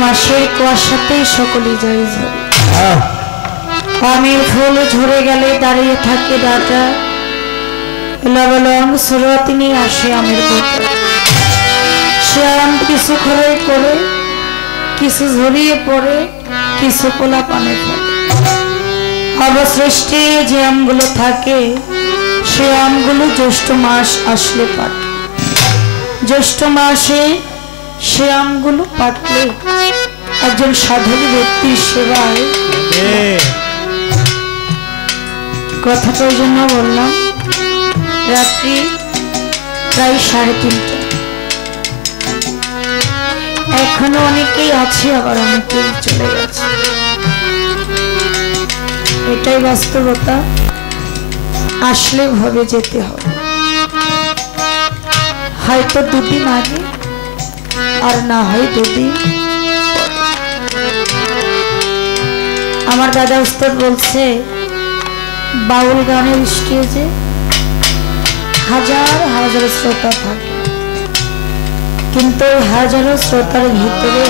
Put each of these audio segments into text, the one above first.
মাসের কুয়াশাতেই সকলে যায় ঝরে। আমের ফুল ঝরে গেলে দাঁড়িয়ে থাকে ডাটা, লবলং সুরতি নিয়ে আসে আমের বোটা। সে আম কিছু খড়াই করে, কিছু ঝরিয়ে পড়ে, কিছু পোলা পানে পড়ে। অবশিষ্টে যে আমগুলো থাকে সে আমগুলো জ্যৈষ্ঠ মাস আসলে পাকে। জ্যৈষ্ঠ মাসে সে আমগুলো পাকলে একজন সাধু ব্যক্তির সেবায়, কথাটা ওই জন্য বললাম, রাত্রি প্রায় 3:30। এখনো অনেকেই আছে, আবার অনেকেই চলে গেছে। এটাই বাস্তবতা, আসলে ভাবে যেতে হবে। হয়তো 2 দিন আগে, আর না হয় 2 দিন। আমার দাদা উস্তাদ বলছে বাউল গানের স্টেজে হাজার হাজার শ্রোতা থাকে, কিন্তু হাজারো শ্রোতার ভিতরে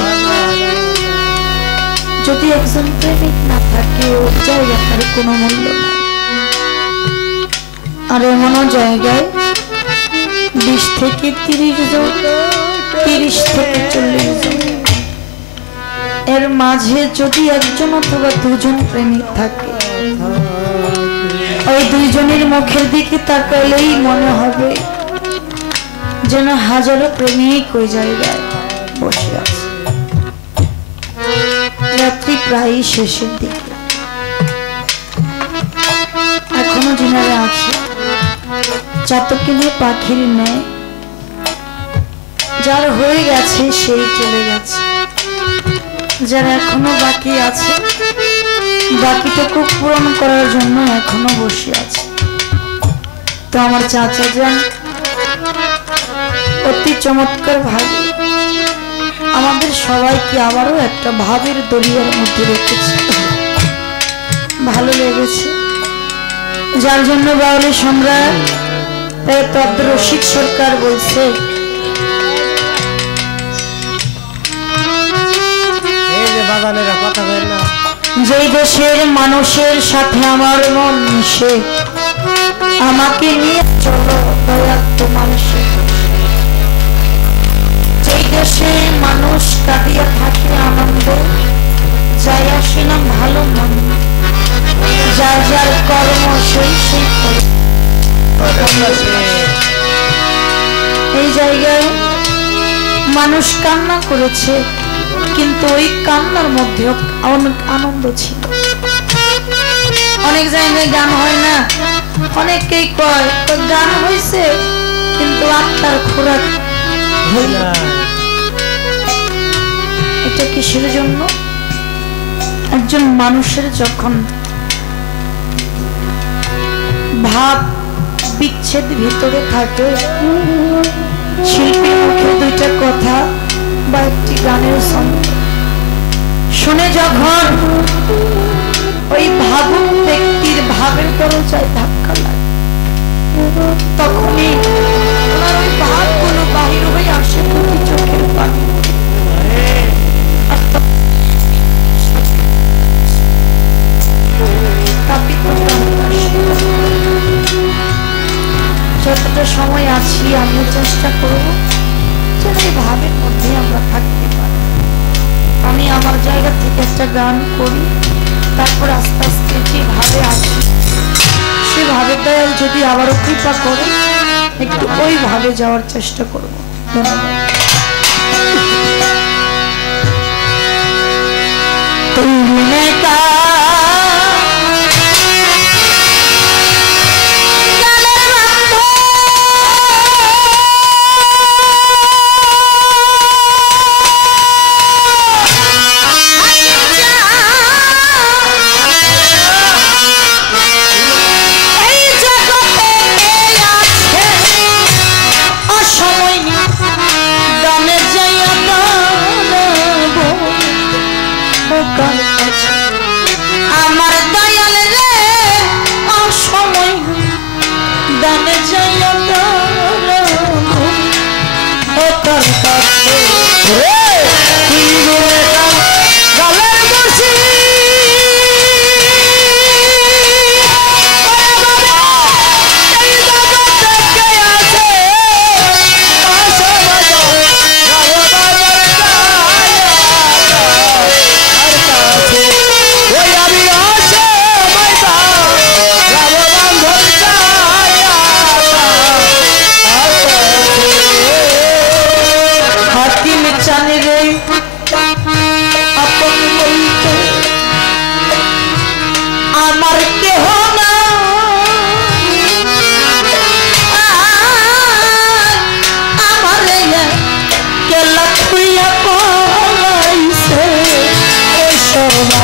যদি একজন প্রেমিক না থাকে ওর জায়গাটার কোনো মূল্য নাই। আর এমনও জায়গায় 20 থেকে 30 জন, 30 থেকে 40 জন, এর মাঝে যদি একজন অথবা 2 জন প্রেমিক থাকে, ওই 2 জনের মুখের দিকে তাকালেই মনে হবে যেন হাজারো প্রেমিক ওই জায়গায় বসে আছে। রাত্রি প্রায় শেষের দিকে, এখনো যিনারা আছে চাতকে নিয়ে পাখির নেয়, যার হয়ে গেছে সেই চলে গেছে, যারা এখনো বাকি আছে বাকিটুকু পূরণ করার জন্য এখনো বসে আছে। তো আমার চাচা যান অতি চমৎকার ভাবে আমাদের সবাইকে আবারও একটা ভাবের দরিয়ার মধ্যে রেখেছে, ভালো লেগেছে। যার জন্য বাউলের সম্রাট আব্দুর রশিদ সরকার বলছে, যেই দেশের মানুষের সাথে আমার মন মিশে, আমাকে নিয়ে চলো দয়াল তোমার সাথে। যেই দেশে মানুষ কাটিয়ে থাকে আনন্দ, যাই আসে না ভালো মন, যার যার কর্ম সেই সেই করে। এই জায়গায় মানুষ কান্না করেছে, কিন্তু ওই কান্নার মধ্যে অনেক আনন্দ ছিল। অনেক জায়গায় গান হয় না, অনেকেই কয় গান হয়েছে কিন্তু আত্মার খোরাক হইল। এটা কিসের জন্য? একজন মানুষের যখন ভাব বিচ্ছেদ ভিতরে থাকে, শিল্পীর মুখে 2টা কথা বা একটি গানের সঙ্গ শুনে যখন ওই ভাবুক ব্যক্তির ভাবের দরজায় ধাক্কা লাগে, তখনই ওনার ওই ভাবগুলো বাহির হয়ে আসে দুটি চোখের পানি। যতটা সময় আছি আমিও চেষ্টা করব যেন এই ভাবের মধ্যে আমরা থাকতে পারি। আমি আমার জায়গা থেকে একটা গান করি, তারপর আস্তে আস্তে যেভাবে আসি সেভাবে দয়াল যদি আবারও কৃপা করে একটু ওইভাবে যাওয়ার চেষ্টা করব। ধন্যবাদ। জানি রে আপন বলতে আমার কেহ না আমার কেলা খুইয়া পলাইছে সবা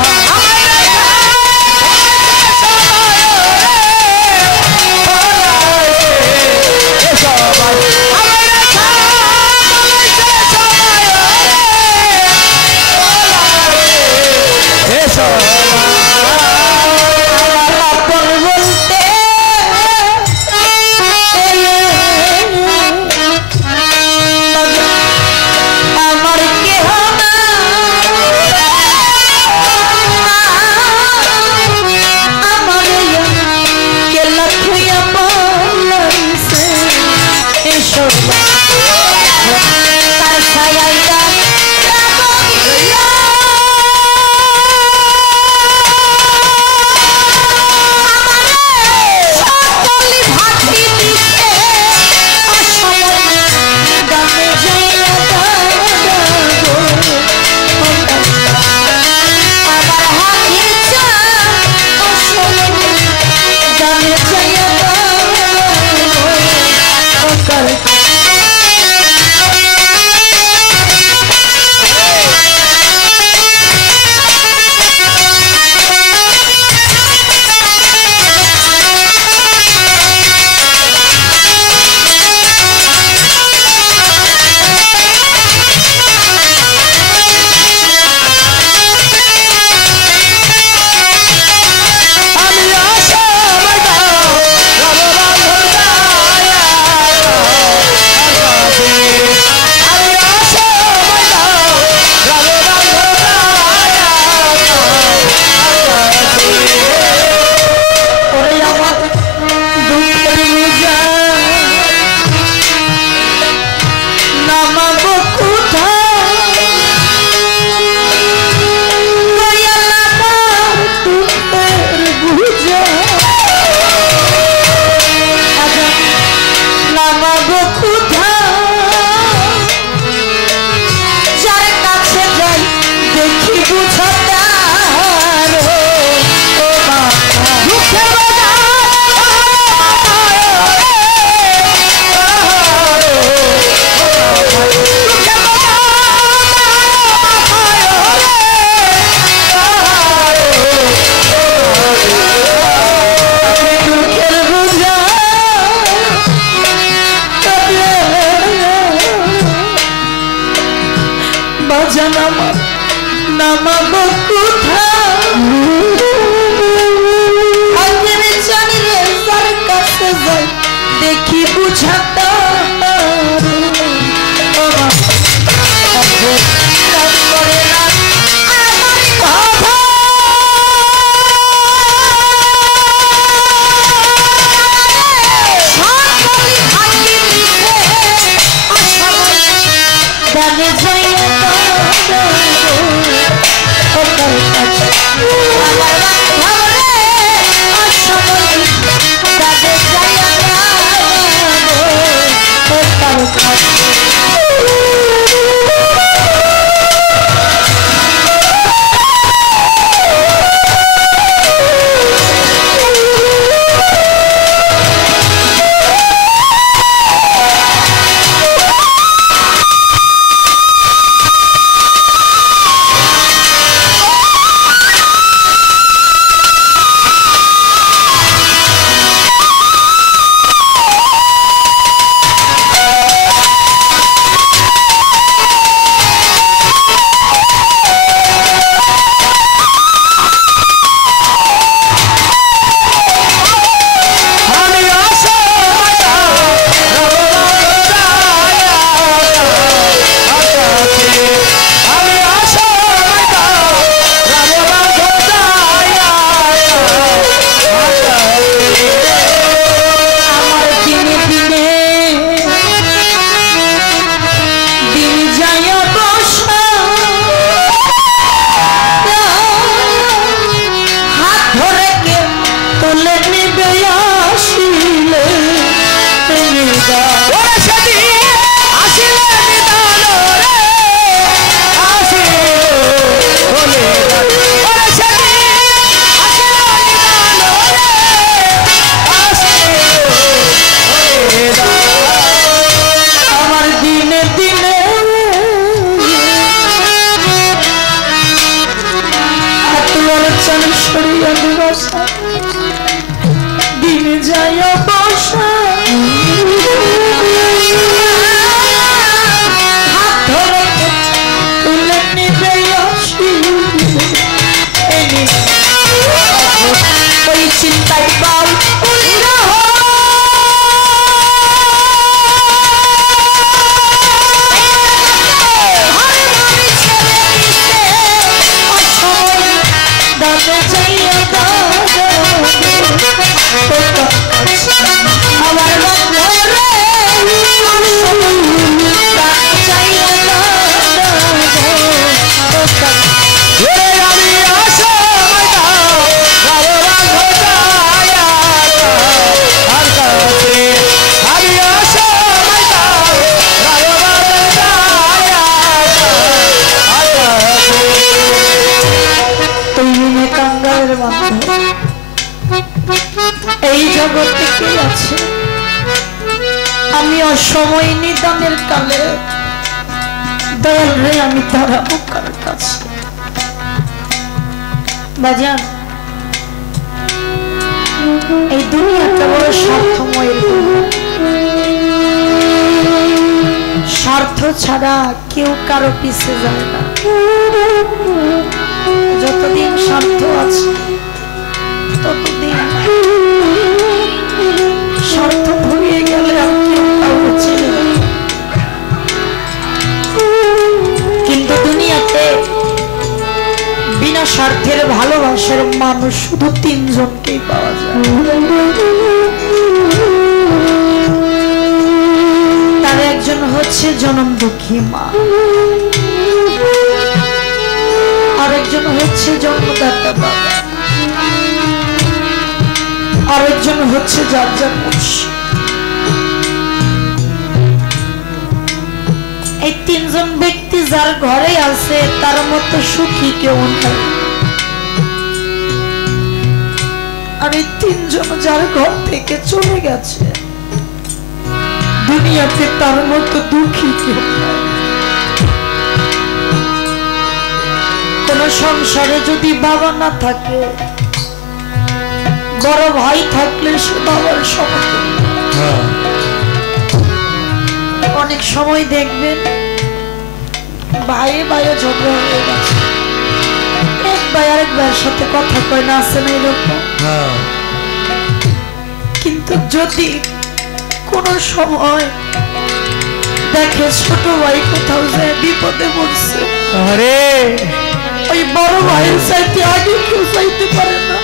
দেখি বুঝাতা ছড়িয়া দিবসা দিনে যায় বসা হাত ধরে তুলে নিবে ওই চিন্তায় বাল এই জগতে কে আছে আমি অসময় নিদানের কালে দয়াল রে আমি দাঁড়াবো কার কাছে বাজান এই দুনিয়াটা বড় স্বার্থময় স্বার্থ ছাড়া কেউ কারো পিছে যায় না যতদিন স্বার্থ আছে ততদিন স্বার্থ ভুলিয়ে গেলে আর কেউ কাউকে চেনে না কিন্তু দুনিয়াতে বিনা স্বার্থের ভালোবাসার মানুষ শুধু তিনজনকেই পাওয়া যায় তার একজন হচ্ছে জনম দুঃখী মা আরেকজন হচ্ছে জন্মদাতা বাবা আরেকজন হচ্ছে যার যার মুর্শিদ এই তিনজন ব্যক্তি যার ঘরে আছে তার মতো সুখী কেউ নেই আর এই তিনজন যার ঘর থেকে চলে গেছে দুনিয়াতে তার মতো দুঃখী কেউ নেই কোন সংসারে যদি বাবা না থাকে বড় ভাই থাকলে সে বাবার সমতুল্য অনেক সময় দেখবেন ভাইয়ে ভাইয়ে ঝগড়া হয়ে গেছে এক ভাই আরেক ভাইয়ের সাথে কথা কয় না আছে না এরকম কিন্তু যদি কোন সময় দেখে ছোট ভাই কোথাও যায় বিপদে পড়ছে আরে ওই বড় ভাইয়ের চাইতে আগে কেউ চাইতে পারে না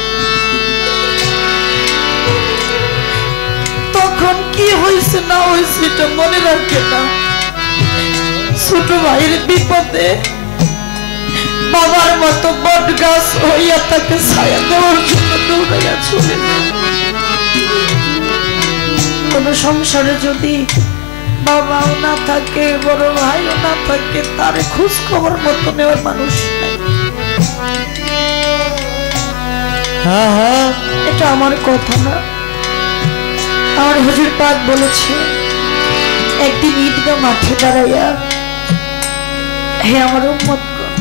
তখন কি হয়েছে না হয়েছে এটা মনে রাখে না ছোট ভাইয়ের বিপদে বাবার মতো বট গাছ হইয়া তাকে ছায়া দেওয়ার জন্য দৌড়াইয়া চলে কোন সংসারে যদি বাবাও না থাকে বড় ভাইও না থাকে তার খোঁজ খবর মতো নেওয়ার মানুষ নাই এটা আমার কথা না আমার হুজুর পাক বলেছে একদিন ঈদগাহ মাঠে দাঁড়াইয়া হে আমার উম্মতগণ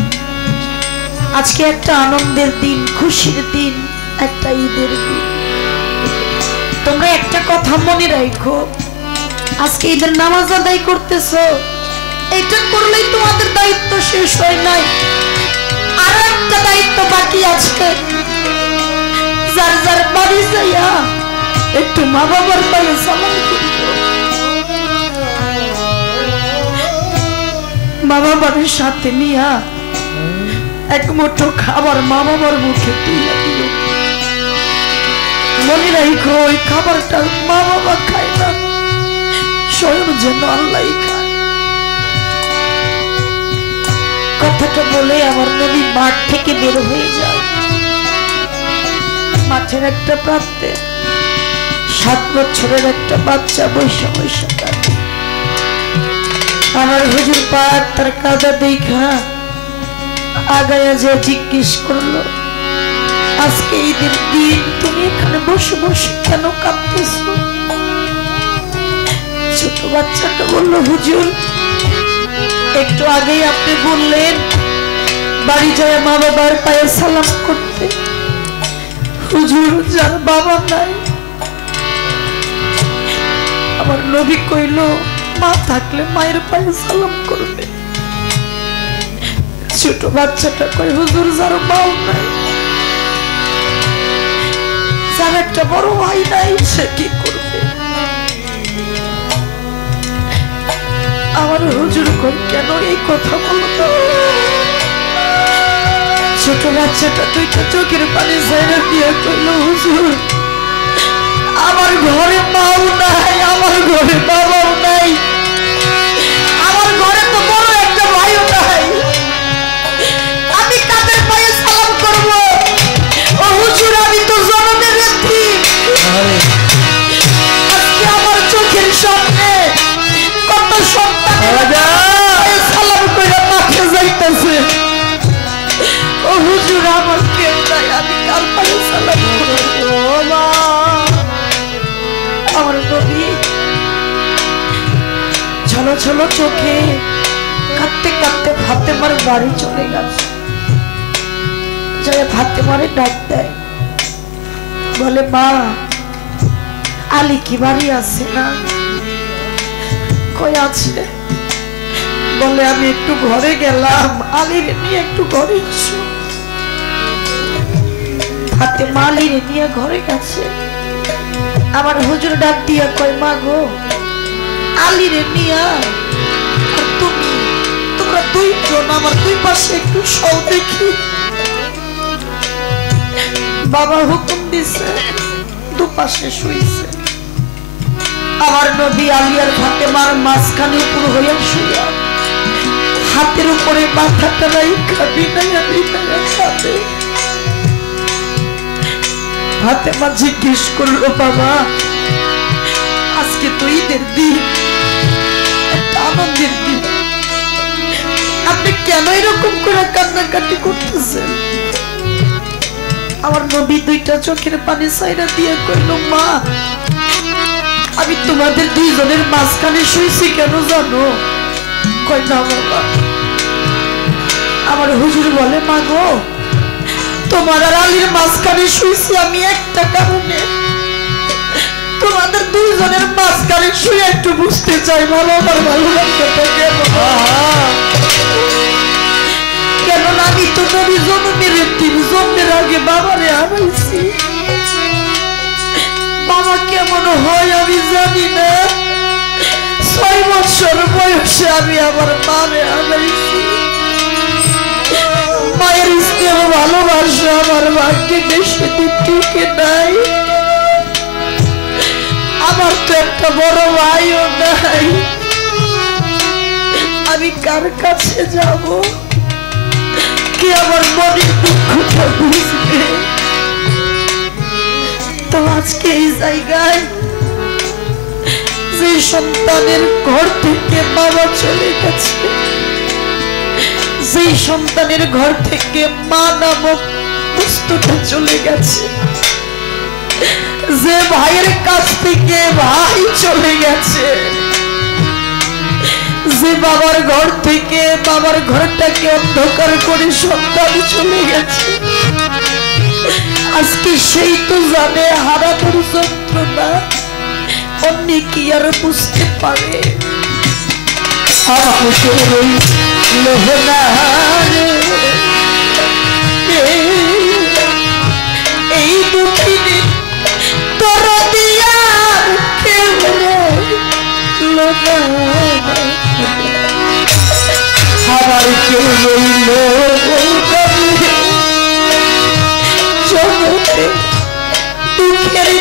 আজকে একটা আনন্দের দিন খুশির দিন একটা ঈদের দিন তোমরা একটা কথা মনে রাখো আজকে ঈদের নামাজ আদায় করতেছো এটা করলেই তোমাদের দায়িত্ব শেষ হয় নাই আর একটা দায়িত্ব বাকি আছে যার যার বাড়ি যাইয়া একটু মা বাবার পায়ে সালাম করো মা বাবার সাথে নিয়া এক মুঠো খাবার মা বাবার মুখে তুলে দিও মনে রাখো ওই খাবারটা মা বাবা খায় না স্বয়ং যেন আল্লাহ খায় কথাটা বলে আমার নবী মাঠ থেকে বের হয়ে যায় মাঠের একটা প্রান্তে 7 বছরের একটা বাচ্চা বৈশা বৈশা কাঁদে আমার হুজুর পাক তার কাঁদা দেখা আগায়া যে জিজ্ঞেস করলো আজকে ঈদের দিন তুমি এখানে বসে বসে কেন কাঁদতেছো ছোট বাচ্চাটা বললো হুজুর একটু আগেই আপনি বললেন বাড়ি যায় মা বাবার পায়ে সালাম করতে হুজুর যার বাবা নাই, আমার নবী কইল মা থাকলে মায়ের পায়ে সালাম করবে। ছোট বাচ্চাটা কয় হুজুর যার মাও নাই, যার একটা বড় ভাই নাই, সে কি করবে? আমার হুজুর কই কেন এই কথা বলতো? ছোট বাচ্চাটা দুইটা চোখের পানি ঝেড়ে দিয়ে কইল হুজুর আমার ঘরে মাও নাই, আমার ঘরে বাবাও নাই, আমার ঘরে তো বড় একটা ভাইও নাই, আমি কাদের পায়ে সালাম করব? ও হুজুর আমি তো জনমের রেখি, আজকে আমার চোখের সামনে কত সন্তান সালাম করে মাঠে যাইতেছে। ও হুজুর আমার কেউ নাই, আমি কার পায়ে সালাম করব? আমার নবী ঝলো ঝলো চোখে কাঁদতে কাঁদতে ফাতেমার বাড়ি চলে গেছে। যারা ফাতেমারে ডাক দেয়, বলে মা আলী কি বাড়ি আছে না? কই আছে? বলে আমি একটু ঘরে গেলাম, আলীর নিয়ে একটু ঘরে এসো। ফাতেমা আলীর নিয়ে ঘরে গেছে। আমার হুজুর ডাক দিয়া কয় মা গো আলীরে নিয়া আর তুমি, তোমরা দুইজন আমার দুই পাশে একটু শোও দেখি। বাবা হুকুম দিছে, দুপাশে শুইছে। আমার নবী আলী আর ফাতেমার মাঝখানে উপর হইয়া শুইয়া হাতের উপরে মাথাটা রাইখা বিনাইয়া বিনাইয়া কাঁদে। ফাতেমা জিজ্ঞেস করলো বাবা আজকে তো ঈদের দিন, একটা আনন্দের দিন, আপনি কেন এরকম করে কান্নাকাটি করতেছেন? আমার নবী দুইটা চোখের পানি ছাইরা দিয়ে কইল মা আমি তোমাদের দুইজনের মাঝখানে শুইছি কেন জানো? কই না বাবা। আমার হুজুর বলে মা গো তোমার আর আলীর মাঝখানে শুইছি আমি একটা কারণে, তোমাদের দুইজনের মাঝখানে শুয়ে একটু বুঝতে চাই ভালো আমার ভালো লাগতে কেননা আমি তো নবী জন্মের দিন জন্মের আগে বাবারে হারাইছি। বাবা কেমন হয় আমি জানি না, 6 বছর বয়সে আমি আমার মারে হারাইছি। মায়ের স্নেহ ভালোবাসা আমার ভাগ্যে বেশি দিন টিকে নাই। আমার তো একটা বড় ভাইও নাই, আমি কার কাছে যাব? কে আমার মনের দুঃখটা বুঝবে? তো আজকে এই জায়গায় যে সন্তানের ঘর থেকে বাবা চলে গেছে, যে সন্তানের ঘর থেকে মা নামক বস্তুটা চলে গেছে, যে ভাইয়ের কাছ থেকে ভাই চলে গেছে, যে বাবার ঘর থেকে বাবার ঘরটাকে অন্ধকার করে সন্তান চলে গেছে, আজকে সেই তো জানে হারানোর যন্ত্রণা, অন্য কি আর বুঝতে পারে? এই দুঃখিনী তোর দিয়া কেউ আমার কেউ রইল জগতে দুঃখের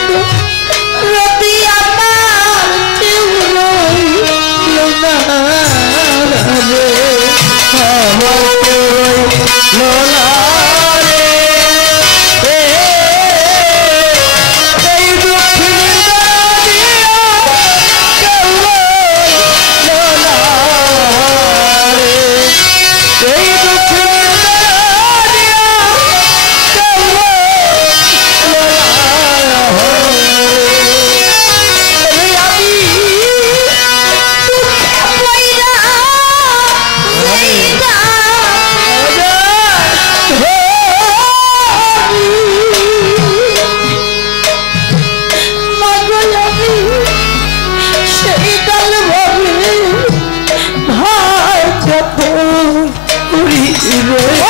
রবি আমার কেউ রইল না রে, আমার কেউ রইল না রে। এই দুঃখের কেউ রইল না রে, এই দুঃখের করি রে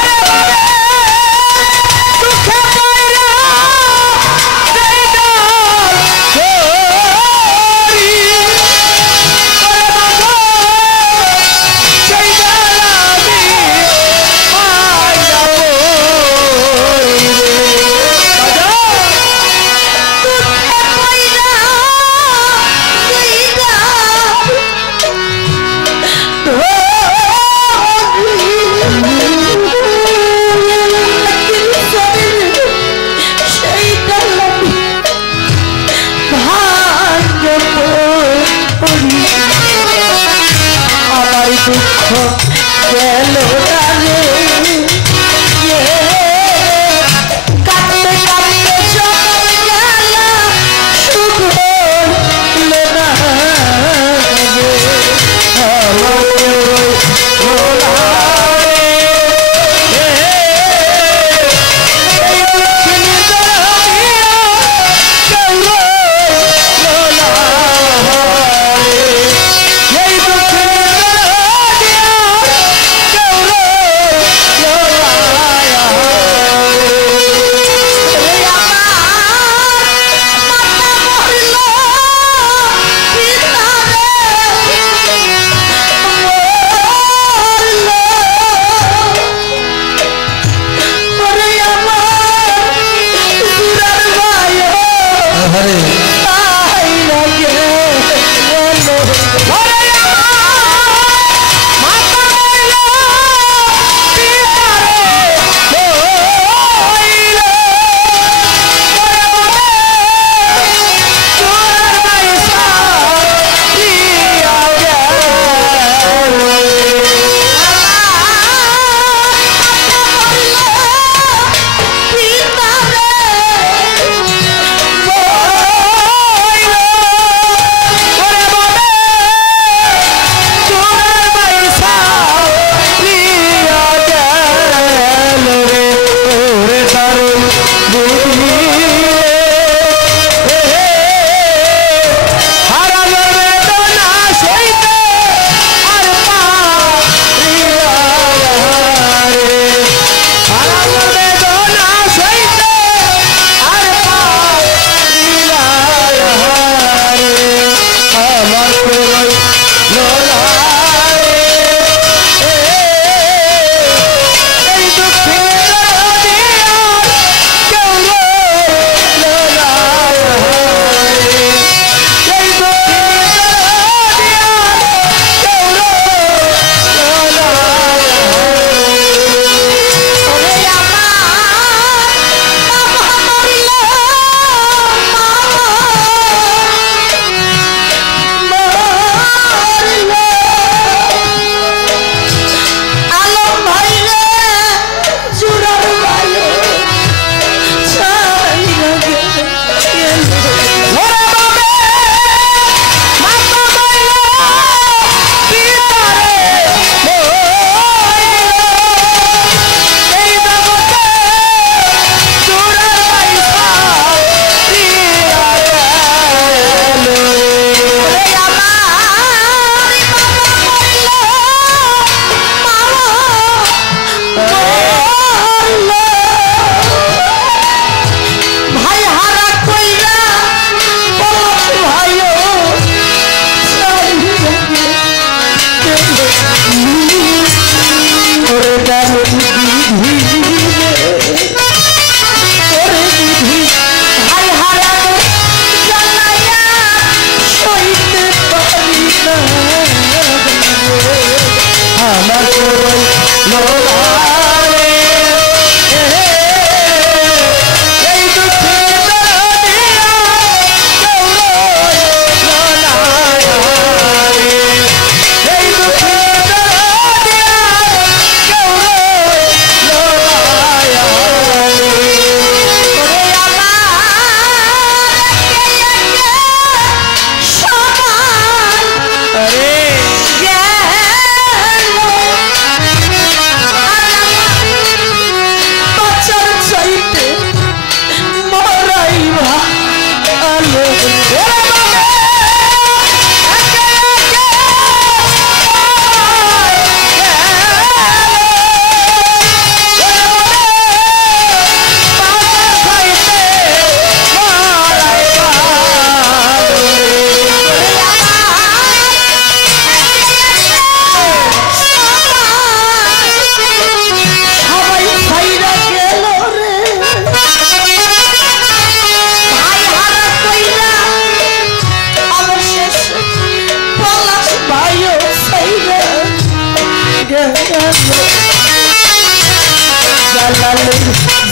জালালে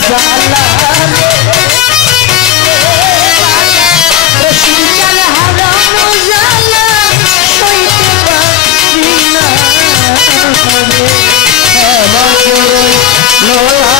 জালালে রশিদ জাল হারানো জালা সইতে পারি না রে এমন করে লোহা